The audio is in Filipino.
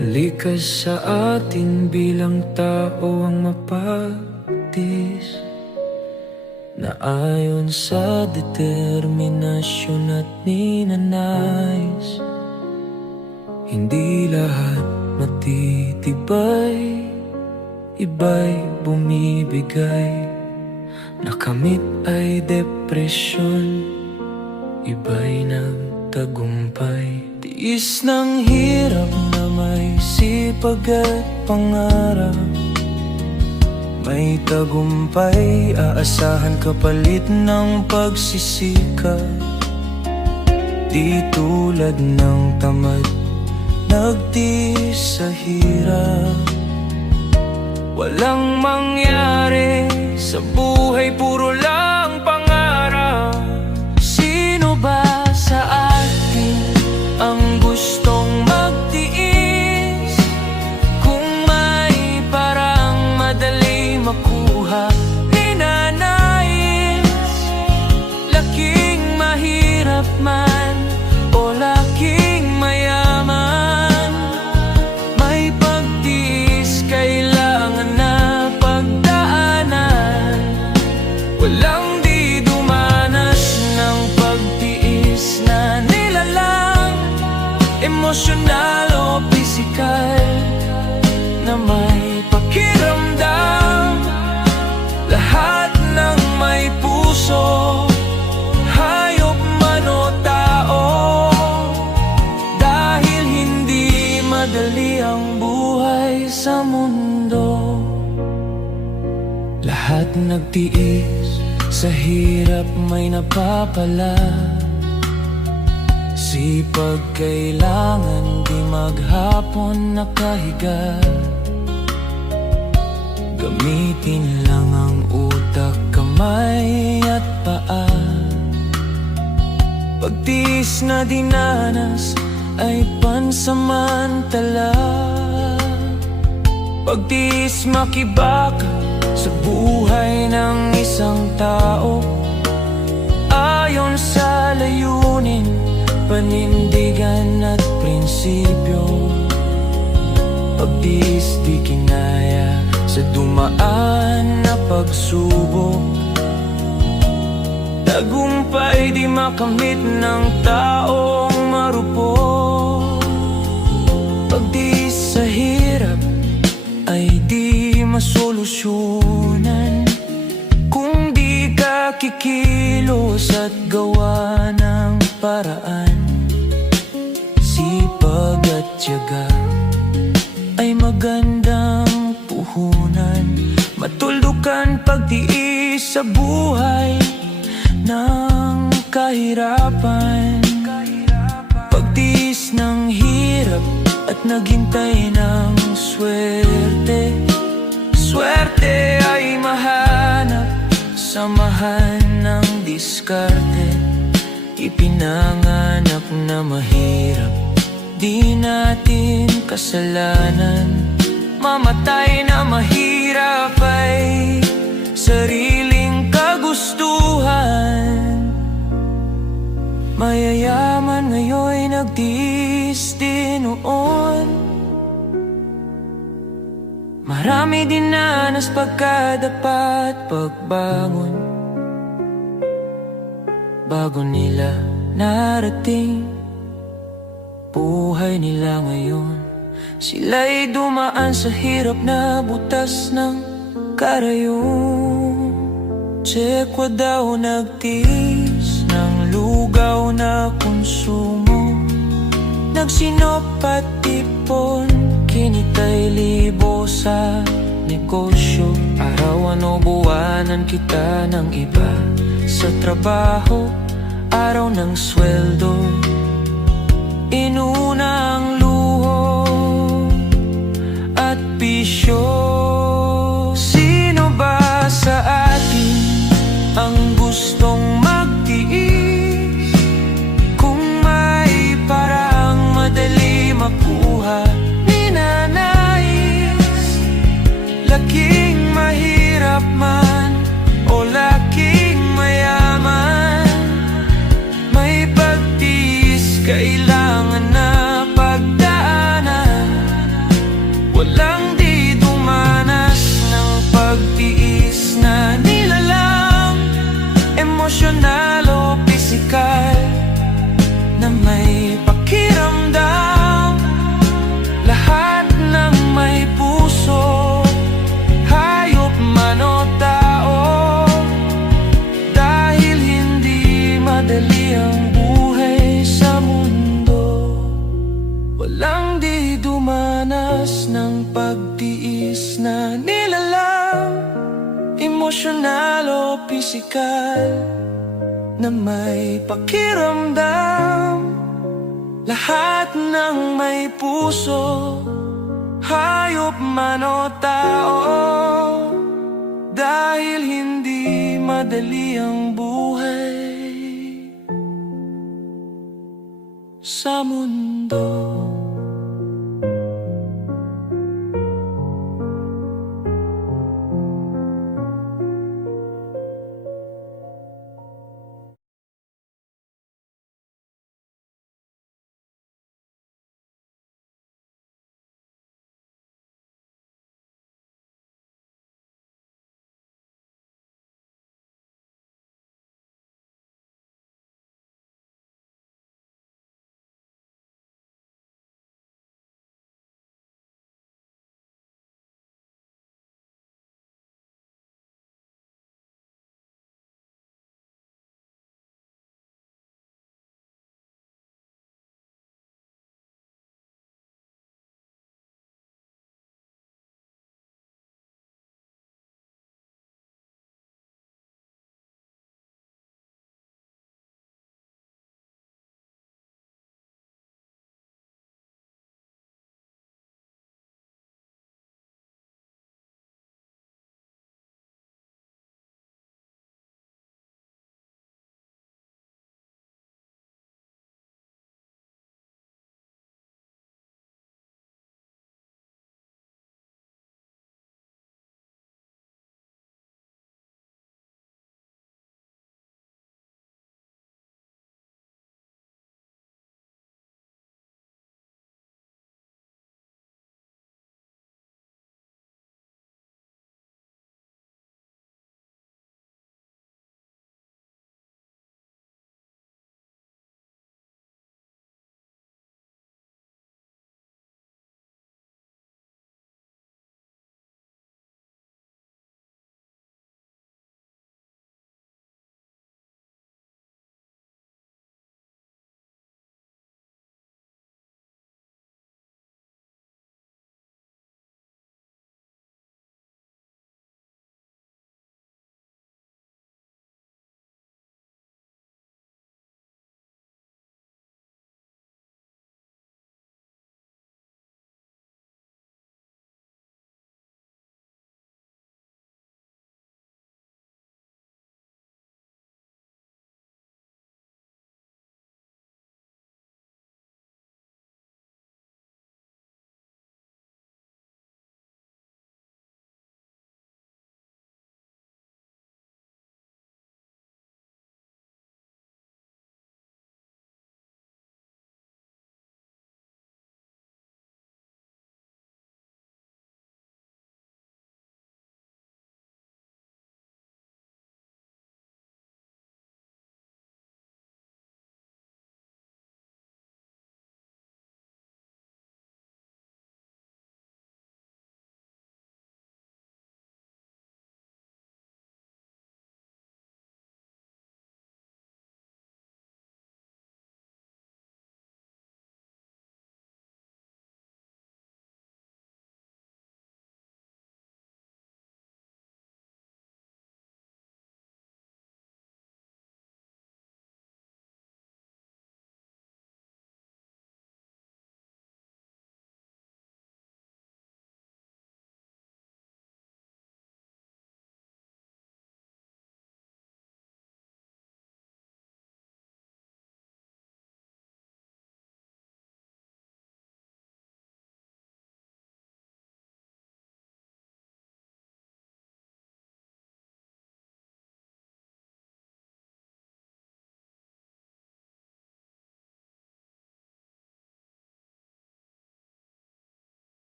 Likas sa atin bilang tao ang mapagtis na ayon sa determinasyon at ninanais. Hindi lahat matitibay, iba'y bumibigay. Nakamit ay depresyon, iba'y nagtagumpay. Tiis ng hirap na may sipag at pangarap, may tagumpay, aasahan kapalit ng pagsisikap. Di tulad ng tamad, nagtiis sa hirap. Walang mangyari sa buhay, puro lang pangarap. Sino ba sa atin ang gustong magtiis? Kung may parang madali makuha, ninanais. Laking mahirap man o laking mayaman, may pagtiis kailangan na pagdaanan. Walang di dumanas ng pagtiis na nilalang, emosyonal o pisikal, na may pakiramdam. Lahat ng may puso, hayop man o tao, dahil hindi madali ang buhay sa mundo. Lahat nagtiis sa hirap, may napapala. Sipag kailangan, di maghapon nakahiga. Gamitin lang ang utak, kamay at paa. Pagtiis na dinanas ay pansamantala. Pagtiis makibaka sa buhay ng isang tao, ayon sa layunin, panindigan at prinsipyo. Pagtiis di kinaya sa dumaan na pagsubok. Tagumpay di makamit ng taong marupok. Pagtiis sa hirap ay di masolusyonan kung di ka kikilos at gawa ng paraan. Sipag at tiyaga ay magandang puhunan. Matuldukan pagtiis sa buhay ng kahirapan. Pagtiis ng hirap at naghintay ng swerte. Swerte ay mahanap, samahan ng diskarte. Ipinanganak na mahirap, di natin kasalanan. Mamatay na mahirap ay sariling kagustuhan. Mayayaman ngayon'y nagtiis din noon. Marami dinanas pagkadapat pagbangon, bago nila narating buhay nila ngayon. Sila'y dumaan sa hirap na butas ng karayom. Tsekwa daw nagtiis ng lugaw na konsumo. Nagsinop at ipon, kinitay libo sa negosyo. Arawan o buwanan kita ng iba sa trabaho, araw ng sweldo. Inuna ang luho at bisyo. Sino ba sa atin ang gustong magtiis? Kung may parang madali makuha, ninanais. Laking mahirap man o laking mayaman, may pagtiis kailangan na pag lakas ng pagtiis na nilalang, emosyonal o pisikal, na may pakiramdam. Lahat ng may puso, hayop man o tao, dahil hindi madali ang buhay sa mundo.